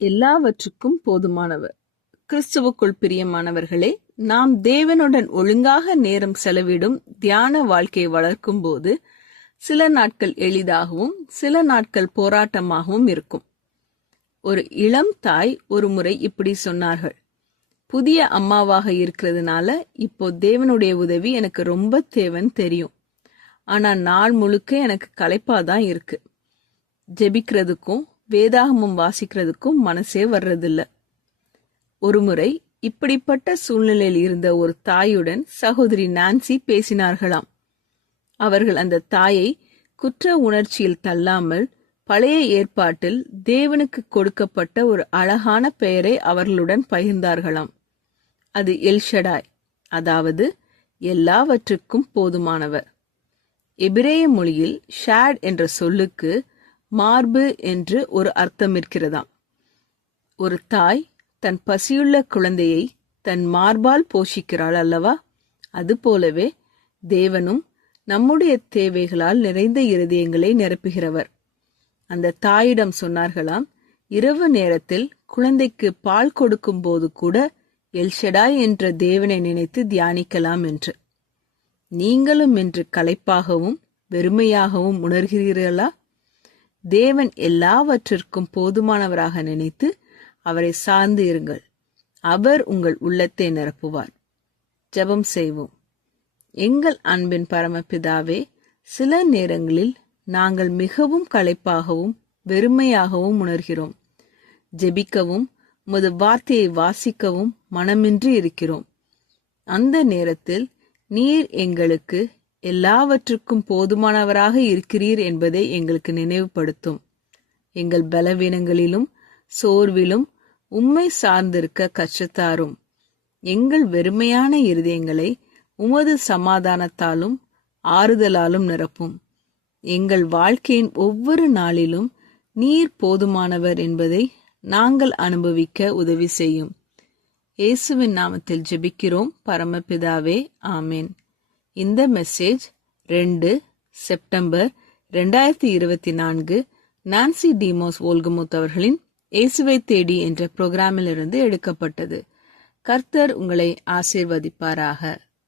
எல்லாவற்றுக்கும் போதுமானவர். கிறிஸ்துவுக்குள் பிரியமானவர்களே, நாம் தேவனுடன் ஒழுங்காக நேரம் செலவிடும் தியான வாழ்க்கையை வளர்க்கும் போது சில நாட்கள் எளிதாகவும் சில நாட்கள் போராட்டமாகவும் இருக்கும். ஒரு இளம் தாய் ஒரு முறை இப்படி சொன்னார்கள்: புதிய அம்மாவாக இருக்கிறதுனால இப்போ தேவனுடைய உதவி எனக்கு ரொம்ப தேவைன்னு தெரியும். ஆனா நாள் முழுக்க எனக்கு களைப்பாதான் இருக்கு. ஜெபிக்கிறதுக்கும் வேதாகமம் வாசிக்கிறதுக்கும் மனசே வர்றதில்ல. ஒருமுறை இப்படிப்பட்ட சூழ்நிலையில் இருந்த ஒரு தாயுடன் சகோதரி நான்சி பேசினார்களாம். அவர்கள் அந்த தாயை குற்ற உணர்ச்சியில் தள்ளாமல் பழைய ஏற்பாட்டில் தேவனுக்கு கொடுக்கப்பட்ட ஒரு அழகான பெயரை அவர்களுடன் பகிர்ந்தார்களாம். அது எல்ஷடாய், அதாவது எல்லாவற்றுக்கும் போதுமானவர். எபிரேய மொழியில் ஷாட் என்ற சொல்லுக்கு மார்பு என்று ஒரு அர்த்தம் இருக்கிறதாம். ஒரு தாய் தன் பசியுள்ள குழந்தையை தன் மார்பால் போஷிக்கிறாள் அல்லவா? அதுபோலவே தேவனும் நம்முடைய தேவைகளால் நிறைந்த இருதயங்களை நிரப்புகிறவர். அந்த தாயிடம் சொன்னார்களாம், இரவு நேரத்தில் குழந்தைக்கு பால் கொடுக்கும் போது கூட எல்ஷடாய் என்ற தேவனை நினைத்து தியானிக்கலாம் என்று. நீங்களும் இன்று களைப்பாகவும் வெறுமையாகவும் உணர்கிறீர்களா? தேவன் எல்லாவற்றிற்கும் போதுமானவராக நினைத்து அவரை சார்ந்து இருங்கள். அவர் உங்கள் உள்ளத்தை நிரப்புவார். ஜெபம் செய்வோம். எங்கள் அன்பின் பரமபிதாவே, சில நேரங்களில் நாங்கள் மிகவும் களைப்பாகவும் வெறுமையாகவும் உணர்கிறோம். ஜெபிக்கவும் உமது வார்த்தையை வாசிக்கவும் மனமின்றி இருக்கிறோம். அந்த நேரத்தில் நீர் எங்களுக்கு எல்லாவற்றுக்கும் போதுமானவராக இருக்கிறீர் என்பதை எங்களுக்கு நினைவுபடுத்தும். எங்கள் பலவீனங்களிலும் சோர்விலும் உம்மை சார்ந்திருக்க கற்றுத்தாரும். எங்கள் வெறுமையான இருதயங்களை உமது சமாதானத்தாலும் ஆறுதலாலும் நிரப்பும். எங்கள் வாழ்க்கையின் ஒவ்வொரு நாளிலும் நீர் போதுமானவர் என்பதை நாங்கள் அனுபவிக்க உதவி செய்யும். இயேசுவின் நாமத்தில் ஜெபிக்கிறோம் பரமபிதாவே, ஆமேன். இந்த மெசேஜ் 2 செப்டம்பர் 2024 நான்சி டிமோஸ் வோல்கமுத் அவர்களின் இயேசுவை தேடி என்ற புரோகிராமிலிருந்து எடுக்கப்பட்டது. கர்த்தர் உங்களை ஆசீர்வதிப்பாராக.